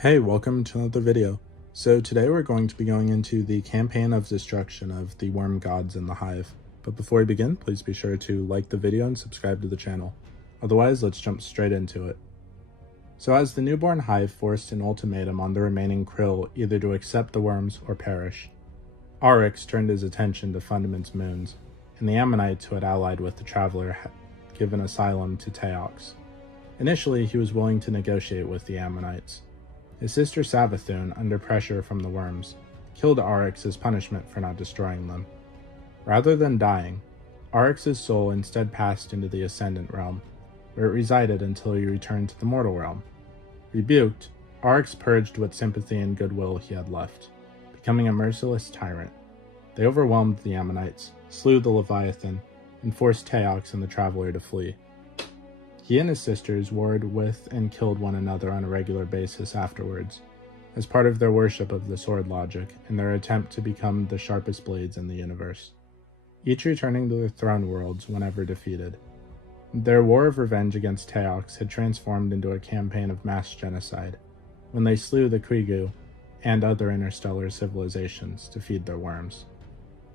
Hey, welcome to another video. So today we're going to be going into the campaign of destruction of the worm gods in the Hive. But before we begin, please be sure to like the video and subscribe to the channel. Otherwise, let's jump straight into it. So as the newborn Hive forced an ultimatum on the remaining Krill either to accept the worms or perish, Arix turned his attention to Fundament's moons, and the Ammonites who had allied with the Traveler had given asylum to Teox. Initially, he was willing to negotiate with the Ammonites. His sister Savathun, under pressure from the worms, killed Arix as punishment for not destroying them. Rather than dying, Arix's soul instead passed into the Ascendant realm, where it resided until he returned to the mortal realm. Rebuked, Arix purged what sympathy and goodwill he had left, becoming a merciless tyrant. They overwhelmed the Ammonites, slew the Leviathan, and forced Teox and the Traveler to flee. He and his sisters warred with and killed one another on a regular basis afterwards, as part of their worship of the sword logic and their attempt to become the sharpest blades in the universe, each returning to their throne worlds whenever defeated. Their war of revenge against Teox had transformed into a campaign of mass genocide, when they slew the Quigu and other interstellar civilizations to feed their worms.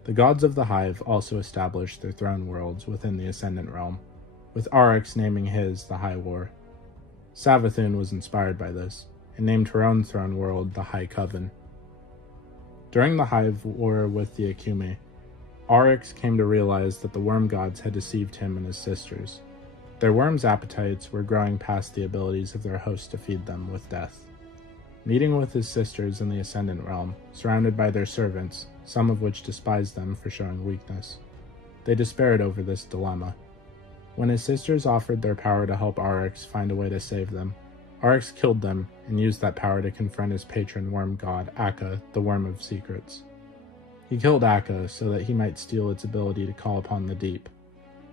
The gods of the Hive also established their throne worlds within the Ascendant realm, with Arix naming his the High War. Savathun was inspired by this, and named her own throne world the High Coven. During the Hive war with the Akume, Arix came to realize that the worm gods had deceived him and his sisters. Their worms' appetites were growing past the abilities of their host to feed them with death. Meeting with his sisters in the Ascendant realm, surrounded by their servants, some of which despised them for showing weakness, they despaired over this dilemma. When his sisters offered their power to help Arix find a way to save them, Arix killed them and used that power to confront his patron worm god, Akka, the Worm of Secrets. He killed Akka so that he might steal its ability to call upon the deep,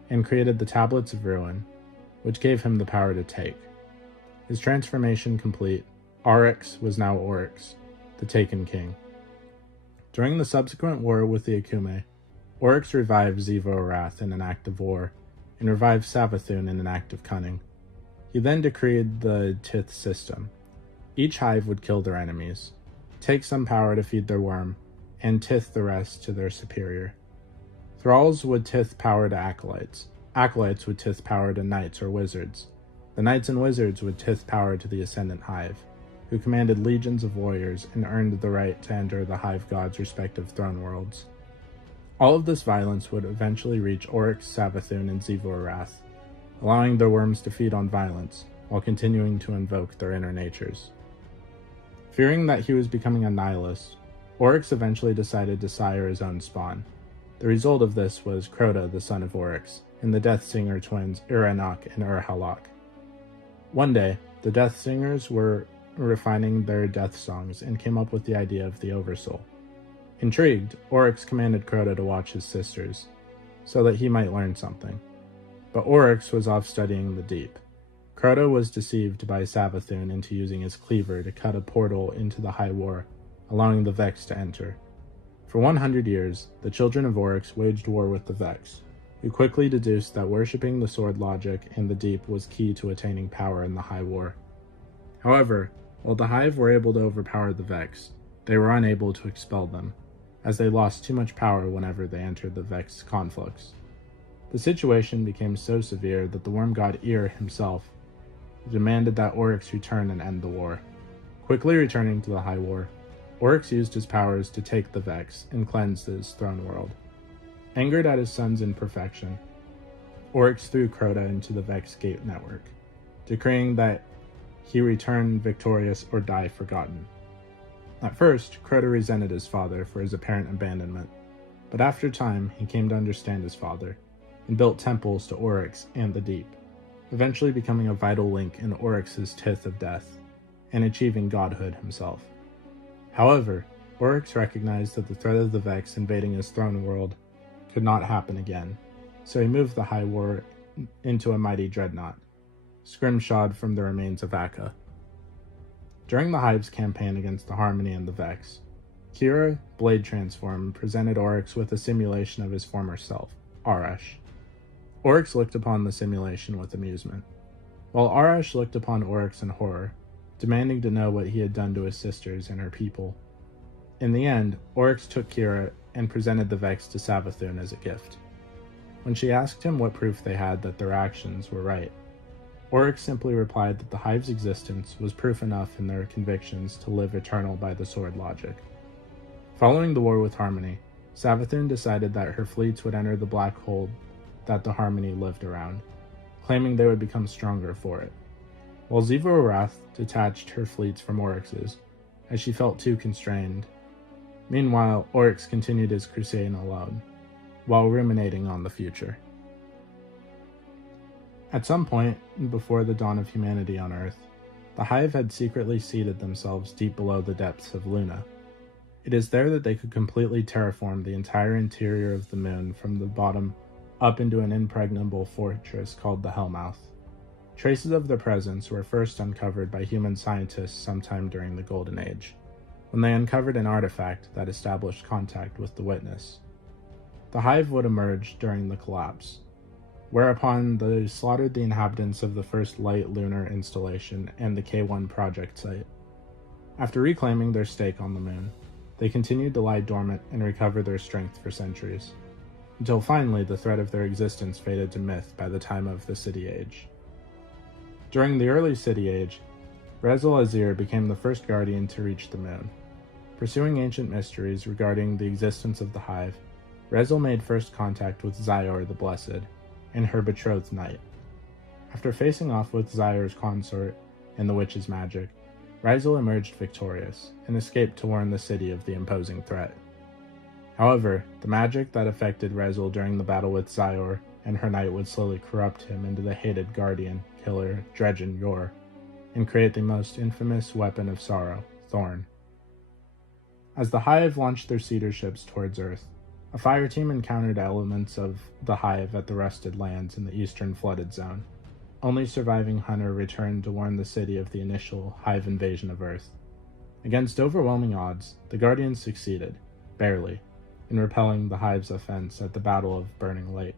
and created the Tablets of Ruin, which gave him the power to take. His transformation complete, Arix was now Oryx, the Taken King. During the subsequent war with the Akume, Oryx revived Xivu-Arath in an act of war, and revived Savathun in an act of cunning. He then decreed the Tith system. Each hive would kill their enemies, take some power to feed their worm, and tith the rest to their superior. Thralls would tith power to acolytes. Acolytes would tith power to knights or wizards. The knights and wizards would tith power to the Ascendant Hive, who commanded legions of warriors and earned the right to enter the Hive gods' respective throne worlds. All of this violence would eventually reach Oryx, Savathun, and Xivu-Arath, allowing their worms to feed on violence, while continuing to invoke their inner natures. Fearing that he was becoming a nihilist, Oryx eventually decided to sire his own spawn. The result of this was Crota, the son of Oryx, and the Death Singer twins Iranok and Ur-Halak. One day, the Death Singers were refining their death songs and came up with the idea of the Oversoul. Intrigued, Oryx commanded Crota to watch his sisters, so that he might learn something. But Oryx was off studying the deep. Crota was deceived by Savathun into using his cleaver to cut a portal into the High War, allowing the Vex to enter. For 100 years, the children of Oryx waged war with the Vex, who quickly deduced that worshipping the sword logic and the deep was key to attaining power in the High War. However, while the Hive were able to overpower the Vex, they were unable to expel them, as they lost too much power whenever they entered the Vex conflicts. The situation became so severe that the worm god Ir himself demanded that Oryx return and end the war. Quickly returning to the High War, Oryx used his powers to take the Vex and cleanse his throne world. Angered at his son's imperfection, Oryx threw Crota into the Vex Gate network, decreeing that he return victorious or die forgotten. At first, Crota resented his father for his apparent abandonment, but after time he came to understand his father, and built temples to Oryx and the Deep, eventually becoming a vital link in Oryx's Tith of Death, and achieving godhood himself. However, Oryx recognized that the threat of the Vex invading his throne world could not happen again, so he moved the High War into a mighty dreadnought, scrimshawed from the remains of Akka. During the Hive's campaign against the Harmony and the Vex, Kira, Blade Transform, presented Oryx with a simulation of his former self, Arash. Oryx looked upon the simulation with amusement. While Arash looked upon Oryx in horror, demanding to know what he had done to his sisters and her people. In the end, Oryx took Kira and presented the Vex to Savathun as a gift. When she asked him what proof they had that their actions were right, Oryx simply replied that the Hive's existence was proof enough in their convictions to live eternal by the sword logic. Following the war with Harmony, Savathun decided that her fleets would enter the black hole that the Harmony lived around, claiming they would become stronger for it, while Xivu Arath detached her fleets from Oryx's, as she felt too constrained. Meanwhile, Oryx continued his crusade alone, while ruminating on the future. At some point, before the dawn of humanity on Earth, the Hive had secretly seated themselves deep below the depths of Luna. It is there that they could completely terraform the entire interior of the moon from the bottom up into an impregnable fortress called the Hellmouth. Traces of their presence were first uncovered by human scientists sometime during the Golden Age, when they uncovered an artifact that established contact with the Witness. The Hive would emerge during the collapse, whereupon they slaughtered the inhabitants of the first light lunar installation and the K1 project site. After reclaiming their stake on the moon, they continued to lie dormant and recover their strength for centuries, until finally the threat of their existence faded to myth by the time of the City Age. During the early City Age, Rezel Azir became the first guardian to reach the moon. Pursuing ancient mysteries regarding the existence of the Hive, Rezel made first contact with Xior the Blessed and her betrothed knight. After facing off with Xior's consort and the witch's magic, Rezel emerged victorious and escaped to warn the city of the imposing threat. However, the magic that affected Rezel during the battle with Xior and her knight would slowly corrupt him into the hated guardian killer Dredgen Yor, and create the most infamous weapon of sorrow, Thorn. As the Hive launched their cedar ships towards Earth, a fire team encountered elements of the Hive at the Rusted Lands in the eastern flooded zone. Only surviving Hunter returned to warn the city of the initial Hive invasion of Earth. Against overwhelming odds, the Guardians succeeded, barely, in repelling the Hive's offense at the Battle of Burning Lake.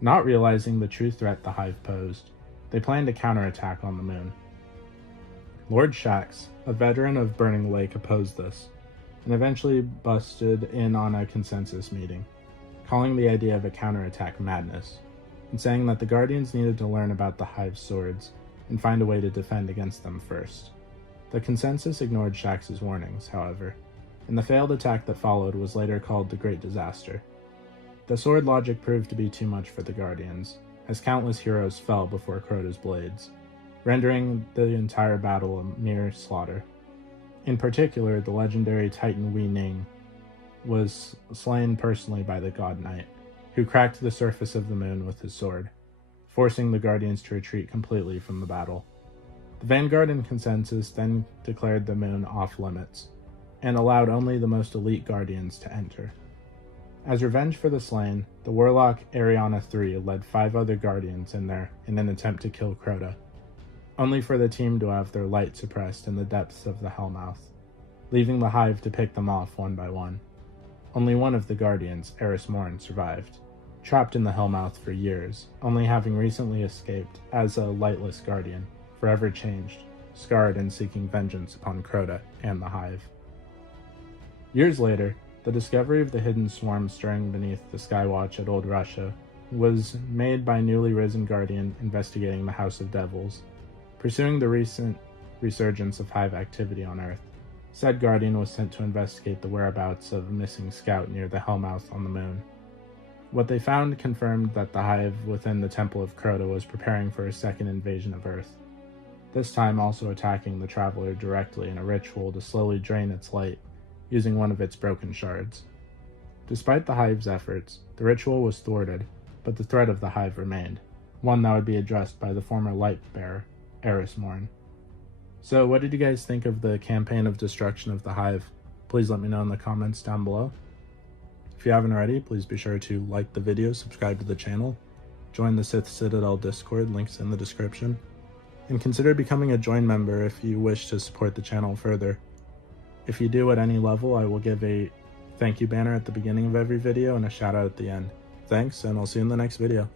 Not realizing the true threat the Hive posed, they planned a counterattack on the moon. Lord Shax, a veteran of Burning Lake, opposed this, and eventually busted in on a consensus meeting, calling the idea of a counterattack madness, and saying that the Guardians needed to learn about the Hive's swords and find a way to defend against them first. The consensus ignored Shax's warnings, however, and the failed attack that followed was later called the Great Disaster. The sword logic proved to be too much for the Guardians, as countless heroes fell before Crota's blades, rendering the entire battle a mere slaughter. In particular, the legendary Titan Wei Ning was slain personally by the God Knight, who cracked the surface of the moon with his sword, forcing the Guardians to retreat completely from the battle. The Vanguard and Consensus then declared the moon off limits, and allowed only the most elite Guardians to enter. As revenge for the slain, the warlock Ariana III led 5 other Guardians in there in an attempt to kill Crota, only for the team to have their light suppressed in the depths of the Hellmouth, leaving the Hive to pick them off one by one. Only one of the Guardians, Eris Morn, survived, trapped in the Hellmouth for years, only having recently escaped as a lightless Guardian, forever changed, scarred and seeking vengeance upon Crota and the Hive. Years later, the discovery of the hidden swarm stirring beneath the Skywatch at Old Russia was made by newly risen Guardian investigating the House of Devils. Pursuing the recent resurgence of Hive activity on Earth, said Guardian was sent to investigate the whereabouts of a missing scout near the Hellmouth on the moon. What they found confirmed that the Hive within the Temple of Crota was preparing for a second invasion of Earth, this time also attacking the Traveler directly in a ritual to slowly drain its light using one of its broken shards. Despite the Hive's efforts, the ritual was thwarted, but the threat of the Hive remained, one that would be addressed by the former Light-Bearer, Eris Morn. So what did you guys think of the campaign of destruction of the Hive? Please let me know in the comments down below. If you haven't already, please be sure to like the video, subscribe to the channel, join the Sith Citadel Discord, links in the description, and consider becoming a join member if you wish to support the channel further. If you do at any level, I will give a thank you banner at the beginning of every video and a shout out at the end. Thanks, and I'll see you in the next video.